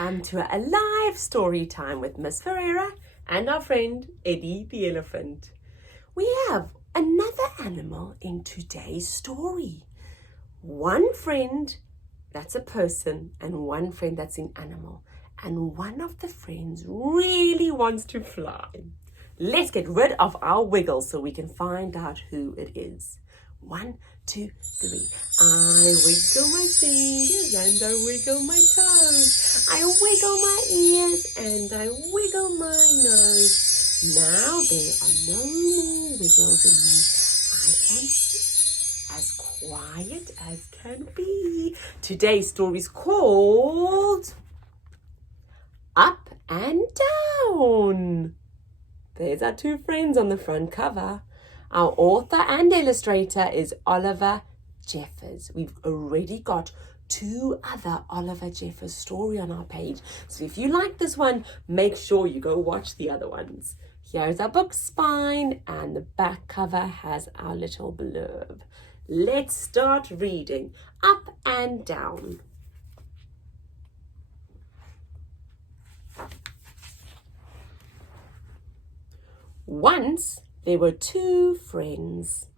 welcome to a live story time with Miss Ferreira and our friend Eddie the elephant. We have another animal in today's story. One friend that's a person and one friend that's an animal. And one of the friends really wants to fly. Let's get rid of our wiggle so we can find out who it is. 1, 2, 3. I wiggle my fingers and I wiggle my toes. I wiggle my ears and I wiggle my nose. Now there are no more wiggles in me. I can sit as quiet as can be. Today's story is called Up and Down. There's our two friends on the front cover. Our author and illustrator is Oliver Jeffers. We've already got 2 other Oliver Jeffers story on our page. So if you like this one, make sure you go watch the other ones. Here's our book spine and the back cover has our little blurb. Let's start reading. Up and Down. Once there were 2 friends,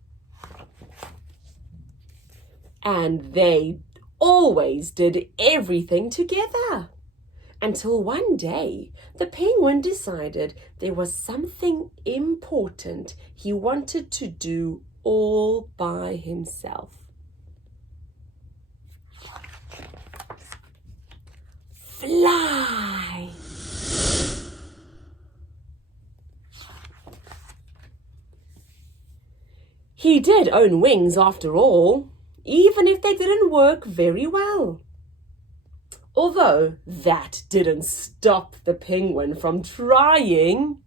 and they always did everything together. Until one day, the penguin decided there was something important he wanted to do all by himself. Fly! He did own wings after all, even if they didn't work very well. Although that didn't stop the penguin from trying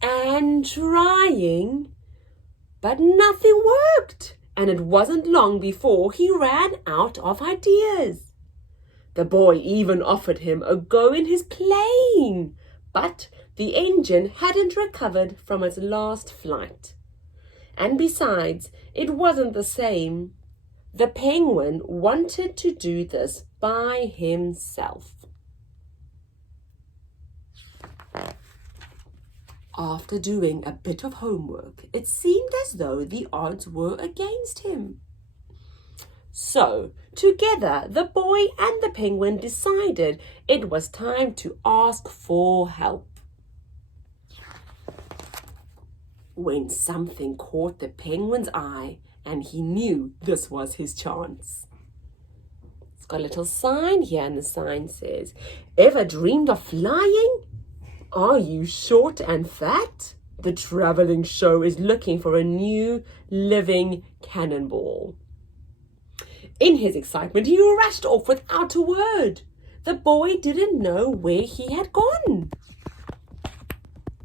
and trying, but nothing worked, and it wasn't long before he ran out of ideas. The boy even offered him a go in his plane, but the engine hadn't recovered from its last flight. And besides, it wasn't the same. The penguin wanted to do this by himself. After doing a bit of homework, it seemed as though the odds were against him. So, together, the boy and the penguin decided it was time to ask for help. When something caught the penguin's eye, and he knew this was his chance. It's got a little sign here, and the sign says, "Ever dreamed of flying? Are you short and fat? The traveling show is looking for a new living cannonball." In his excitement, he rushed off without a word. The boy didn't know where he had gone.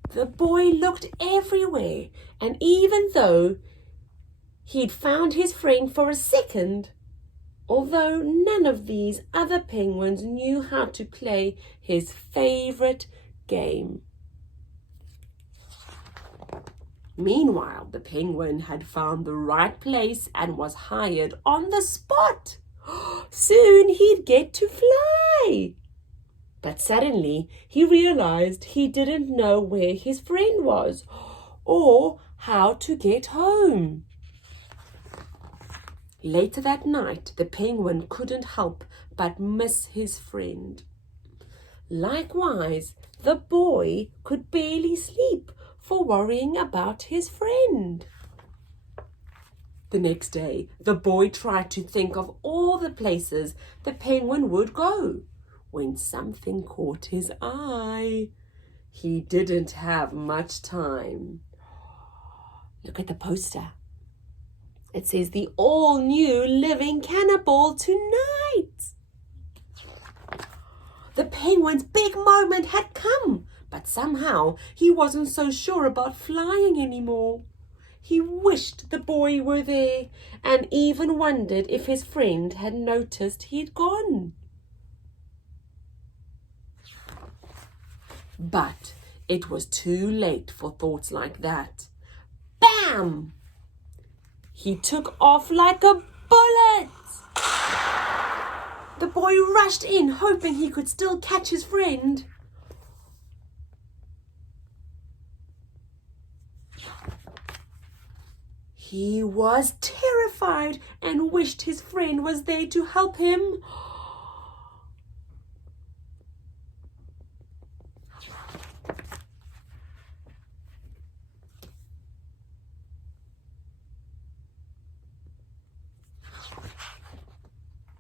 The boy looked everywhere, and even though he'd found his friend for a second, although none of these other penguins knew how to play his favorite game. Meanwhile, the penguin had found the right place and was hired on the spot. Soon he'd get to fly. But suddenly he realized he didn't know where his friend was or how to get home. Later that night, the penguin couldn't help but miss his friend. Likewise, the boy could barely sleep for worrying about his friend. The next day, the boy tried to think of all the places the penguin would go, when something caught his eye. He didn't have much time. Look at the poster. It says the all-new living cannonball tonight. The penguin's big moment had come, but somehow he wasn't so sure about flying anymore. He wished the boy were there and even wondered if his friend had noticed he'd gone. But it was too late for thoughts like that. Bam! He took off like a bullet. The boy rushed in, hoping he could still catch his friend. He was terrified and wished his friend was there to help him.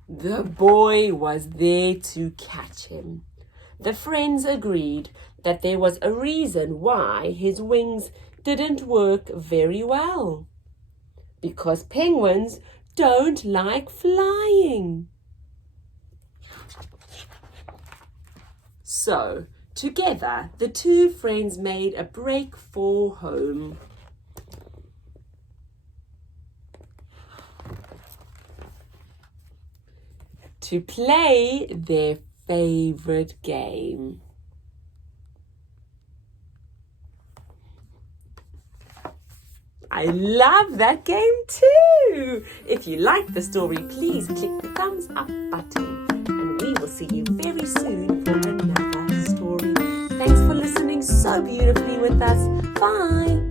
The boy was there to catch him. The friends agreed that there was a reason why his wings didn't work very well. Because penguins don't like flying. So, together, the two friends made a break for home. To play their favorite game. I love that game too! If you like the story, please click the thumbs up button and we will see you very soon for another story. Thanks for listening so beautifully with us. Bye!